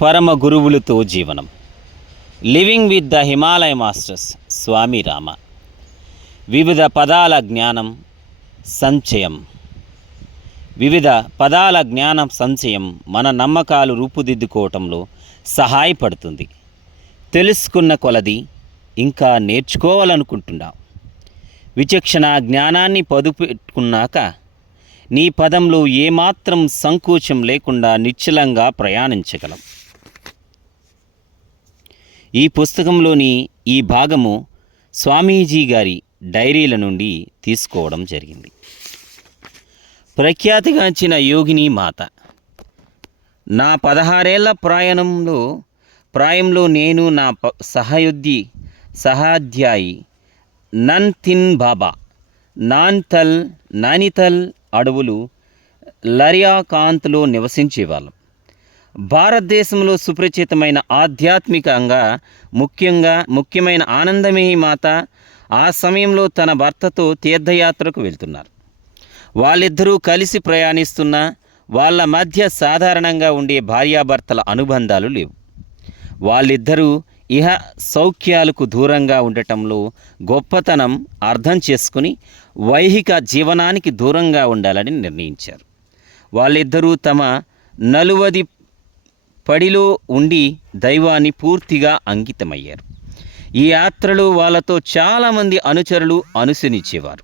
పరమ గురువులతో జీవనం. Living with the Himalaya masters Swami Rama. వివిధ పదాల జ్ఞానం సంచయం. వివిధ పదాల జ్ఞానం సంచయం మన నమ్మకాలు రూపుదిద్దుకోవటంలో సహాయపడుతుంది. తెలుసుకున్న కొలది ఇంకా నేర్చుకోవాలనుకుంటున్నాం. విచక్షణ జ్ఞానాన్ని పొదుపెట్టుకున్నాక నీ పదంలో ఏమాత్రం సంకోచం లేకుండా నిశ్చలంగా ప్రయాణించగలం. ఈ పుస్తకంలోని ఈ భాగము స్వామీజీ గారి డైరీల నుండి తీసుకోవడం జరిగింది. ప్రఖ్యాతిగాంచిన యోగిని మాత. నా 16 ఏళ్ల ప్రాయంలో నేను నా సహాధ్యాయి నన్తిన్ బాబా నానితల్ అడవులు లరియాకాంత్లో నివసించేవాళ్ళం. భారతదేశంలో సుపరిచితమైన ఆధ్యాత్మికంగా ముఖ్యమైన ఆనందమేహి మాత ఆ సమయంలో తన భర్తతో తీర్థయాత్రకు వెళ్తున్నారు. వాళ్ళిద్దరూ కలిసి ప్రయాణిస్తున్నా వాళ్ళ మధ్య సాధారణంగా ఉండే భార్యాభర్తల అనుబంధాలు లేవు. వాళ్ళిద్దరూ ఇహ సౌఖ్యాలకు దూరంగా ఉండటంలో గొప్పతనం అర్థం చేసుకుని వైహిక జీవనానికి దూరంగా ఉండాలని నిర్ణయించారు. వాళ్ళిద్దరూ తమ నలువది పడిలో ఉండి దైవాన్ని పూర్తిగా అంకితమయ్యారు. ఈ యాత్రలో వాళ్ళతో చాలామంది అనుచరులు అనుసరించేవారు.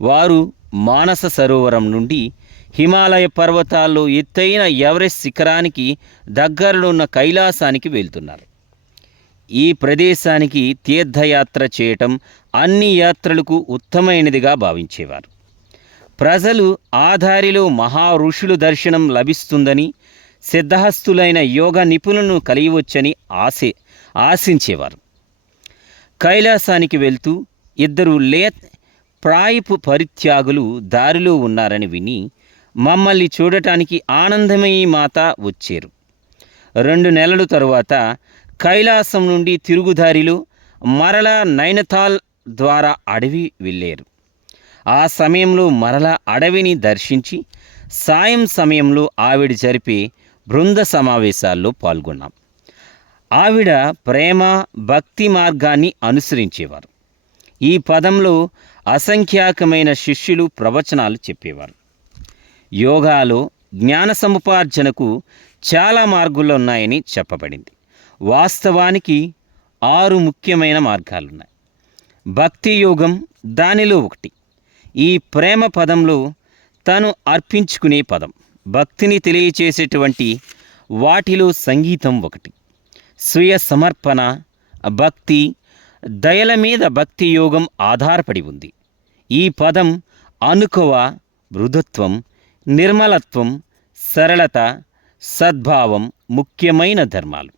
వారు మానస సరోవరం నుండి హిమాలయ పర్వతాల్లో ఎత్తైన ఎవరెస్ట్ శిఖరానికి దగ్గరలో ఉన్న కైలాసానికి వెళ్తున్నారు. ఈ ప్రదేశానికి తీర్థయాత్ర చేయటం అన్ని యాత్రలకు ఉత్తమైనదిగా భావించేవారు. ప్రజలు ఆ దారిలో మహా ఋషులు దర్శనం లభిస్తుందని, సిద్ధహస్తులైన యోగ నిపుణులను కలియవచ్చని ఆశించేవారు. కైలాసానికి వెళ్తూ ఇద్దరు ప్రాయపు పరిత్యాగులు దారిలో ఉన్నారని విని మమ్మల్ని చూడటానికి ఆనందమయ్యి మాత వచ్చారు. 2 నెలల తరువాత కైలాసం నుండి తిరుగుదారిలో మరలా నైనతాల్ ద్వారా అడవి వెళ్ళారు. ఆ సమయంలో మరలా అడవిని దర్శించి సాయం సమయంలో ఆవిడ జరిపే బృంద సమావేశాల్లో పాల్గొన్నాం. ఆవిడ ప్రేమ భక్తి మార్గాన్ని అనుసరించేవారు. ఈ పదంలో అసంఖ్యాకమైన శిష్యులు ప్రవచనాలు చెప్పేవారు. యోగాలో జ్ఞాన సముపార్జనకు చాలా మార్గాలు ఉన్నాయని చెప్పబడింది. వాస్తవానికి 6 ముఖ్యమైన మార్గాలున్నాయి. భక్తి యోగం దానిలో ఒకటి. ఈ ప్రేమ పదంలో తను అర్పించుకునే పదం. భక్తిని తెలియచేసేటువంటి వాటిలో సంగీతం ఒకటి. స్వీయ సమర్పణ, భక్తి, దయల మీద భక్తి యోగం ఆధారపడి ఉంది. ఈ పదం అనుకువ, మృదుత్వం, నిర్మలత్వం, సరళత, సద్భావం ముఖ్యమైన ధర్మాలు.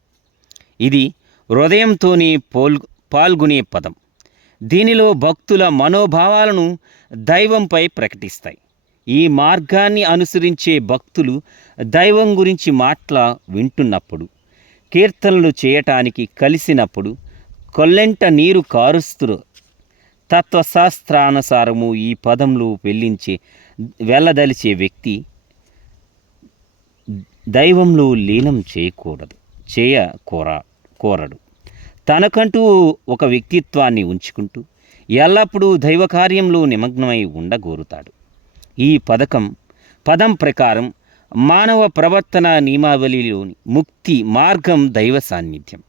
ఇది హృదయంతోనే పాల్గొనే పదం. దీనిలో భక్తుల మనోభావాలను దైవంపై ప్రకటిస్తాయి. ఈ మార్గాన్ని అనుసరించే భక్తులు దైవం గురించి వింటున్నప్పుడు, కీర్తనలు చేయటానికి కలిసినప్పుడు కొల్లెంట నీరు కారుస్తూ తత్వశాస్త్రానుసారము ఈ పదంలో వెళ్ళదలిచే వ్యక్తి దైవంలో లీనం కోరడు. తనకంటూ ఒక వ్యక్తిత్వాన్ని ఉంచుకుంటూ ఎల్లప్పుడూ దైవ కార్యంలో నిమగ్నమై ఉండగోరుతాడు. ఈ పదం ప్రకారం మానవ ప్రవర్తన నియమావళిలోని ముక్తి మార్గం దైవ సాన్నిధ్యం.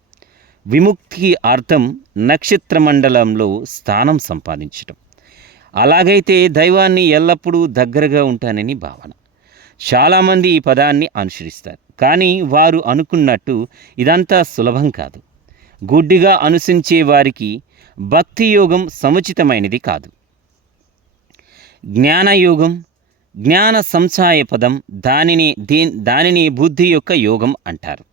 విముక్తికి అర్థం నక్షత్ర మండలంలో స్థానం సంపాదించటం. అలాగైతే దైవాన్ని ఎల్లప్పుడూ దగ్గరగా ఉంటానని భావన. చాలామంది ఈ పదాన్ని అనుసరిస్తారు, కానీ వారు అనుకున్నట్టు ఇదంతా సులభం కాదు. గుడ్డిగా అనుసరించే వారికి భక్తి యోగం సముచితమైనది కాదు. జ్ఞానయోగం, జ్ఞాన సంచాయ పదం, దానిని బుద్ధి యొక్క యోగం అంటారు.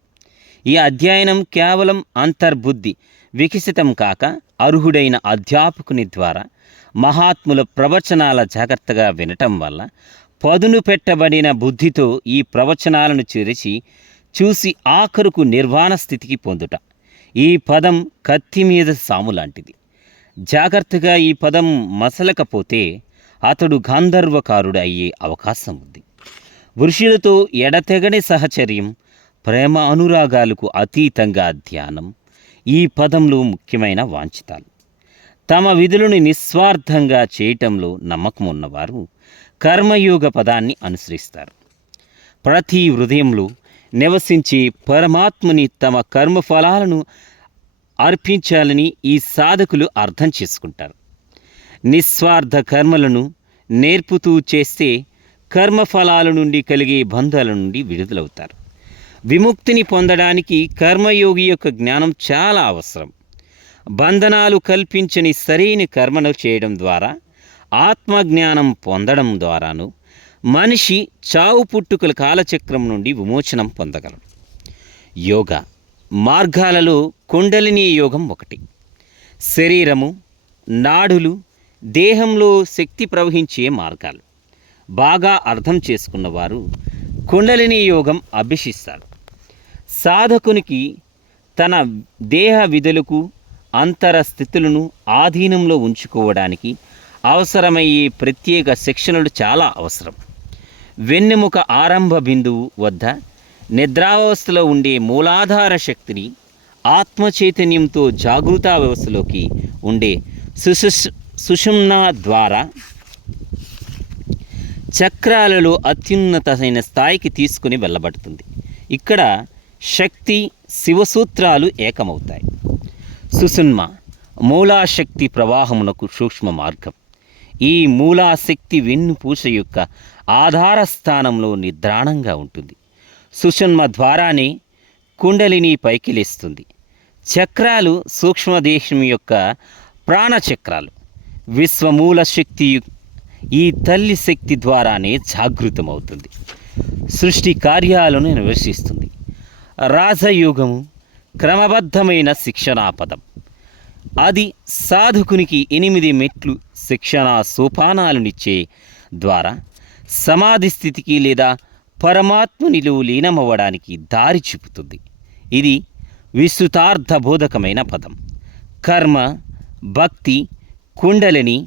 ఈ అధ్యయనం కేవలం అంతర్బుద్ధి వికసితం కాక అర్హుడైన అధ్యాపకుని ద్వారా మహాత్ముల ప్రవచనాల జాగ్రత్తగా వినటం వల్ల పదును పెట్టబడిన బుద్ధితో ఈ ప్రవచనాలను చూసి ఆఖరుకు నిర్వాణ స్థితికి పొందుట. ఈ పదం కత్తి మీద సాము లాంటిది. జాగ్రత్తగా ఈ పదం మసలకపోతే అతడు గాంధర్వకారుడు అయ్యే అవకాశం ఉంది. ఋషులతో ఎడతెగని సహచర్యం, ప్రేమ అనురాగాలకు అతీతంగా ధ్యానం ఈ పదంలో ముఖ్యమైన వాంఛితాలు. తమ విధులను నిస్వార్థంగా చేయటంలో నమ్మకం ఉన్నవారు కర్మయోగ పదాన్ని అనుసరిస్తారు. ప్రతి హృదయంలో నివసించే పరమాత్మని తమ కర్మఫలాలను అర్పించాలని ఈ సాధకులు అర్థం చేసుకుంటారు. నిస్వార్థ కర్మలను నేర్పుతూ చేస్తే కర్మఫలాల నుండి కలిగే బంధాల నుండి విడుదలవుతారు. విముక్తిని పొందడానికి కర్మయోగి యొక్క జ్ఞానం చాలా అవసరం. బంధనాలు కల్పించని సరైన కర్మను చేయడం ద్వారా, ఆత్మజ్ఞానం పొందడం ద్వారాను మనిషి చావు పుట్టుకల కాలచక్రం నుండి విమోచనం పొందగలడు. యోగా మార్గాలలో కుండలిని యోగం ఒకటి. శరీరము, నాడులు, దేహంలో శక్తి ప్రవహించే మార్గాలు బాగా అర్థం చేసుకున్నవారు కుండలిని యోగం అభ్యసిస్తారు. సాధకునికి తన దేహ విధులకు, అంతర స్థితులను ఆధీనంలో ఉంచుకోవడానికి అవసరమయ్యే ప్రత్యేక శిక్షణలు చాలా అవసరం. వెన్నెముక ఆరంభ బిందువు వద్ద నిద్రావస్థలో ఉండే మూలాధార శక్తిని ఆత్మచైతన్యంతో జాగృత వ్యవస్థలోకి ఉండే సుషుమ్న ద్వారా చక్రాలలో అత్యున్నతమైన స్థాయికి తీసుకుని వెళ్ళబడుతుంది. ఇక్కడ శక్తి, శివసూత్రాలు ఏకమవుతాయి. సుషుమ్న మూలాశక్తి ప్రవాహమునకు సూక్ష్మ మార్గం. ఈ మూలాశక్తి వెన్నుపూస యొక్క ఆధార స్థానంలో నిద్రాణంగా ఉంటుంది. సుషుమ్న ద్వారానే కుండలిని పైకి లేస్తుంది. చక్రాలు సూక్ష్మదేశం యొక్క ప్రాణచక్రాలు. విశ్వమూల శక్తి ఈ తల్లి శక్తి ద్వారానే జాగృతమవుతుంది, సృష్టి కార్యాలను నిర్వహిస్తుంది. రాజయోగము క్రమబద్ధమైన శిక్షణాపదం. అది సాధకునికి 8 మెట్లు శిక్షణా సోపానాలనిచ్చే ద్వారా సమాధి స్థితికి లేదా పరమాత్మునిలో లీనమవ్వడానికి దారి చూపుతుంది. ఇది విస్తృతార్థ బోధకమైన పదం. కర్మ, భక్తి, కుండలిని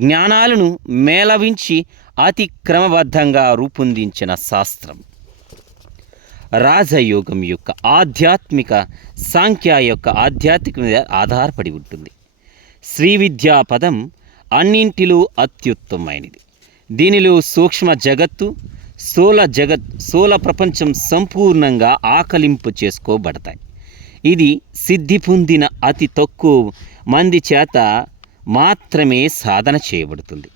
జ్ఞానాలను మేళవించి అతి క్రమబద్ధంగా రూపొందించిన శాస్త్రం. రాజయోగం యొక్క ఆధ్యాత్మిక, సాంఖ్య యొక్క ఆధ్యాత్మిక మీద ఆధారపడి ఉంటుంది. శ్రీ విద్యా పదం అన్నింటిలో అత్యుత్తమైనది. దీనిలో సూక్ష్మ జగత్తు, స్థూల ప్రపంచం సంపూర్ణంగా ఆకలింపు చేసుకోబడతాయి. ఇది సిద్ధి పొందిన అతి తక్కువ మంది చేత మాత్రమే సాధన చేయబడుతుంది.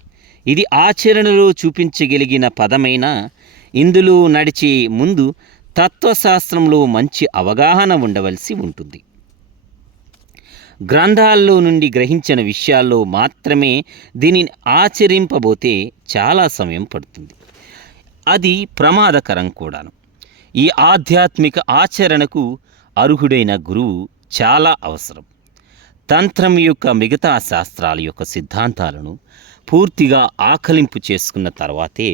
ఇది ఆచరణలో చూపించగలిగిన పదమైన ఇందులో నడిచే ముందు తత్వశాస్త్రంలో మంచి అవగాహన ఉండవలసి ఉంటుంది. గ్రంథాల్లో నుండి గ్రహించిన విషయాల్లో మాత్రమే దీనిని ఆచరింపబోతే చాలా సమయం పడుతుంది. అది ప్రమాదకరం కూడాను. ఈ ఆధ్యాత్మిక ఆచరణకు అర్హుడైన గురువు చాలా అవసరం. తంత్రం యొక్క మిగతా శాస్త్రాల యొక్క సిద్ధాంతాలను పూర్తిగా ఆకలింపు చేసుకున్న తర్వాతే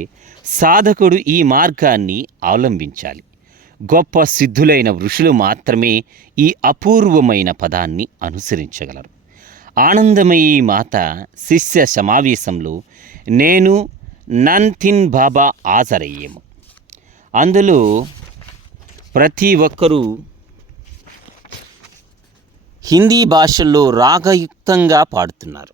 సాధకుడు ఈ మార్గాన్ని అవలంబించాలి. గొప్ప సిద్ధులైన ఋషులు మాత్రమే ఈ అపూర్వమైన పదాన్ని అనుసరించగలరు. ఆనందమయీ మాత శిష్య సమావేశంలో నేను నంతిన్ బాబా హాజరయ్యాము. అందులో ప్రతి ఒక్కరూ హిందీ భాషల్లో రాగయుక్తంగా పాడుతున్నారు.